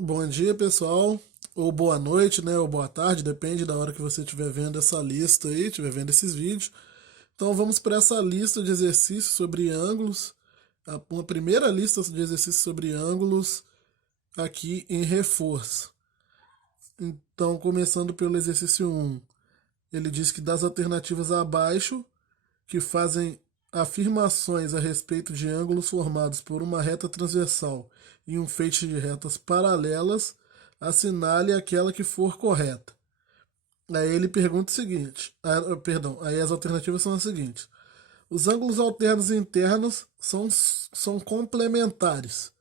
Bom dia, pessoal. Ou boa noite, né? Ou boa tarde, depende da hora que você estiver vendo essa lista aí, estiver vendo esses vídeos. Então vamos para essa lista de exercícios sobre ângulos. Uma primeira lista de exercícios sobre ângulos aqui em reforço. Então, começando pelo exercício 1, ele diz que das alternativas abaixo, que fazem afirmações a respeito de ângulos formados por uma reta transversal e um feixe de retas paralelas, assinale aquela que for correta. Aí ele pergunta o seguinte, aí as alternativas são as seguintes. Os ângulos alternos internos são complementares.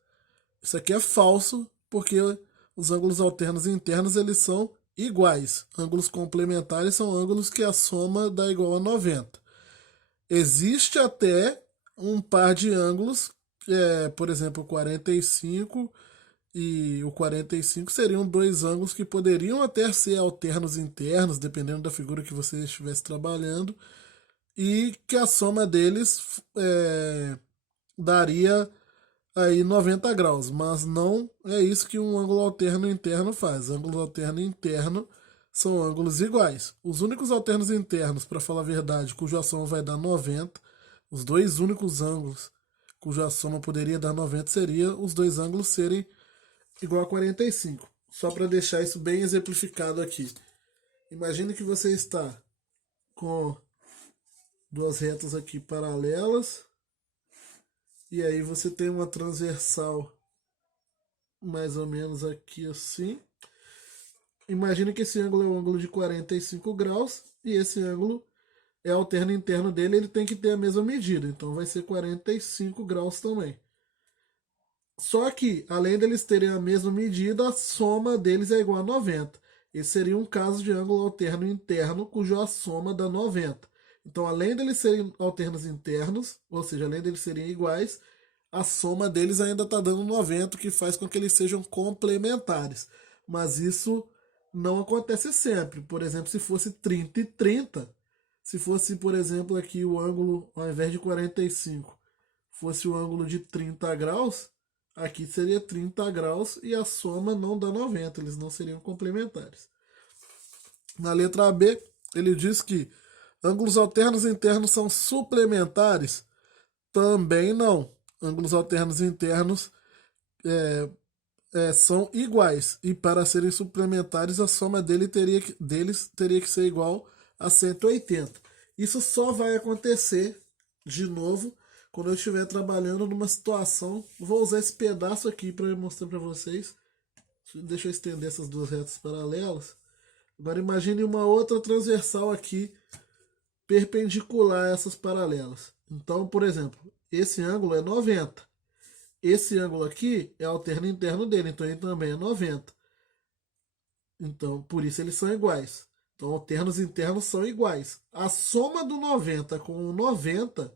Isso aqui é falso, porque os ângulos alternos internos eles são iguais. Ângulos complementares são ângulos que a soma dá igual a 90. Existe até um par de ângulos, por exemplo, o 45 e o 45 seriam dois ângulos que poderiam até ser alternos internos, dependendo da figura que você estivesse trabalhando, e que a soma deles daria aí 90 graus, mas não é isso que um ângulo alterno interno faz. Ângulos alterno interno são ângulos iguais. Os únicos alternos internos, para falar a verdade, cuja soma vai dar 90, os dois únicos ângulos cuja soma poderia dar 90 seria os dois ângulos serem igual a 45. Só para deixar isso bem exemplificado aqui. Imagine que você está com duas retas aqui paralelas e aí você tem uma transversal mais ou menos aqui assim. Imagine que esse ângulo é um ângulo de 45 graus e esse ângulo é alterno interno dele, ele tem que ter a mesma medida, então vai ser 45 graus também. Só que, além deles terem a mesma medida, a soma deles é igual a 90. Esse seria um caso de ângulo alterno interno, cuja soma dá 90. Então, além deles serem alternos internos, ou seja, além deles serem iguais, a soma deles ainda está dando 90, o que faz com que eles sejam complementares. Mas isso não acontece sempre. Por exemplo, se fosse 30 e 30, se fosse, por exemplo, aqui o ângulo, ao invés de 45, fosse o ângulo de 30 graus, aqui seria 30 graus e a soma não dá 90, eles não seriam complementares. Na letra B, ele diz que ângulos alternos internos são suplementares. Também não. Ângulos alternos internos são iguais. E para serem suplementares, a soma deles teria que ser igual a 180. Isso só vai acontecer, de novo, quando eu estiver trabalhando numa situação. Vou usar esse pedaço aqui para mostrar para vocês. Deixa eu estender essas duas retas paralelas. Agora imagine uma outra transversal aqui, perpendicular a essas paralelas. Então, por exemplo, esse ângulo é 90. Esse ângulo aqui é alterno interno dele, então ele também é 90. Então, por isso eles são iguais. Então, alternos internos são iguais. A soma do 90 com o 90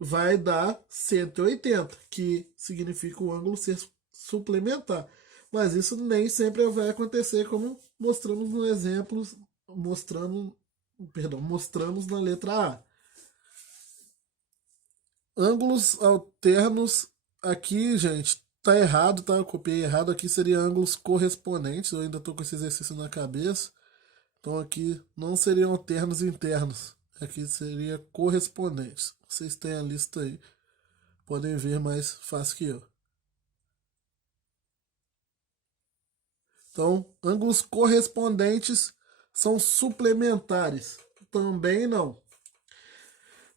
vai dar 180, que significa o ângulo ser suplementar. Mas isso nem sempre vai acontecer, como mostramos no exemplo, mostramos na letra A. Ângulos alternos aqui, gente, tá errado, tá? Eu copiei errado. Aqui seria ângulos correspondentes. Eu ainda tô com esse exercício na cabeça. Então aqui não seriam alternos internos. Aqui seria correspondentes. Vocês têm a lista aí. Podem ver mais fácil que eu. Então, ângulos correspondentes são suplementares. Também não.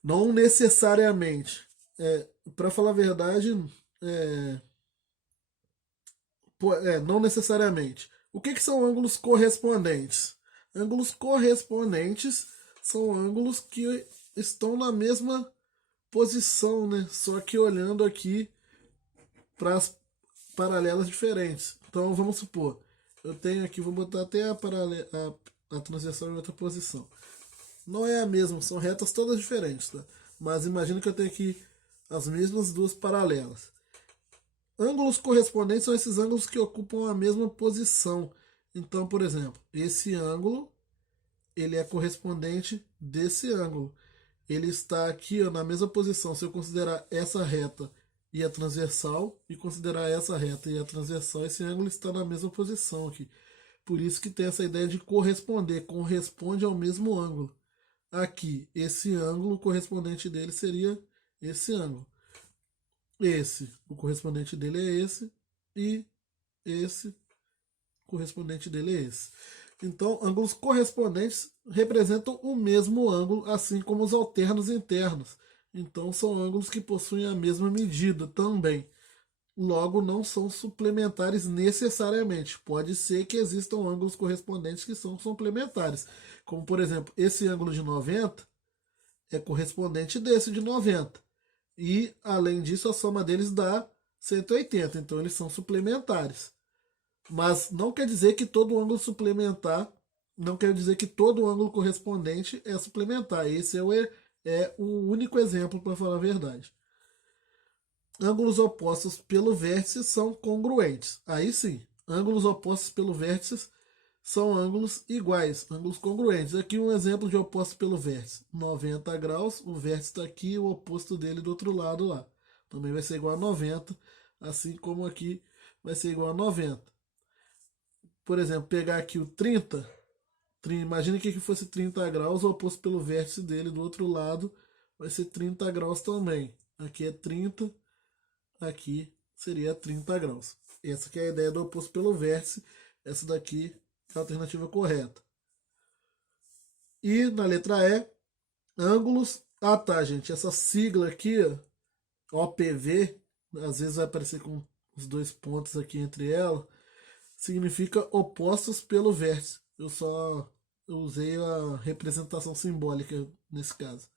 Não necessariamente. Para falar a verdade, é, não necessariamente. O que são ângulos correspondentes? Ângulos correspondentes são ângulos que estão na mesma posição, né? Só que olhando aqui para as paralelas diferentes. Então vamos supor, eu tenho aqui, vou botar até a transição em outra posição. Não é a mesma, são retas todas diferentes, tá? Mas imagina que eu tenho aqui as mesmas duas paralelas. Ângulos correspondentes são esses ângulos que ocupam a mesma posição. Então, por exemplo, esse ângulo ele é correspondente desse ângulo. Ele está aqui ó, na mesma posição. Se eu considerar essa reta e a transversal e considerar essa reta e a transversal, esse ângulo está na mesma posição aqui. Por isso que tem essa ideia de corresponder, corresponde ao mesmo ângulo. Aqui, esse ângulo, o correspondente dele seria esse ângulo. Esse, o correspondente dele é esse, e esse, o correspondente dele é esse. Então, ângulos correspondentes representam o mesmo ângulo, assim como os alternos internos. Então, são ângulos que possuem a mesma medida também. Logo, não são suplementares necessariamente. Pode ser que existam ângulos correspondentes que são suplementares. Como, por exemplo, esse ângulo de 90 é correspondente desse de 90. E, além disso, a soma deles dá 180. Então, eles são suplementares. Mas não quer dizer que todo ângulo suplementar, não quer dizer que todo ângulo correspondente é suplementar. Esse é o único exemplo, para falar a verdade. Ângulos opostos pelo vértice são congruentes. Aí sim, ângulos opostos pelo vértice são ângulos iguais, ângulos congruentes. Aqui um exemplo de oposto pelo vértice. 90 graus, o vértice está aqui, o oposto dele do outro lado lá. Também vai ser igual a 90, assim como aqui vai ser igual a 90. Por exemplo, pegar aqui o 30, imagina que aqui fosse 30 graus, o oposto pelo vértice dele do outro lado vai ser 30 graus também. Aqui é 30, aqui seria 30 graus. Essa que é a ideia do oposto pelo vértice. Essa daqui é a alternativa correta. E na letra E, ângulos. Ah tá, gente, essa sigla aqui, ó, OPV, às vezes vai aparecer com os dois pontos aqui entre ela, significa opostos pelo vértice. Eu só usei a representação simbólica nesse caso.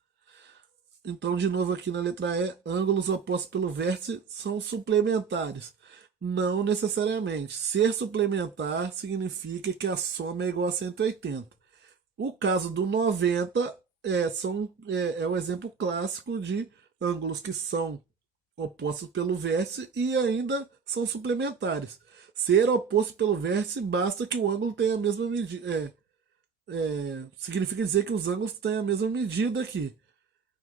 Então, de novo aqui na letra E, ângulos opostos pelo vértice são suplementares. Não necessariamente. Ser suplementar significa que a soma é igual a 180. O caso do 90 é o exemplo clássico de ângulos que são opostos pelo vértice e ainda são suplementares. Ser oposto pelo vértice basta que o ângulo tenha a mesma medida. Significa dizer que os ângulos têm a mesma medida aqui.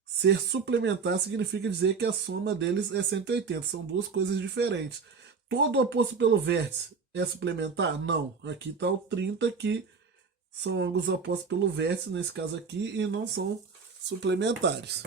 Ser suplementar significa dizer que a soma deles é 180. São duas coisas diferentes. Todo oposto pelo vértice é suplementar? Não. Aqui está o 30 que são ângulos opostos pelo vértice, nesse caso aqui, e não são suplementares.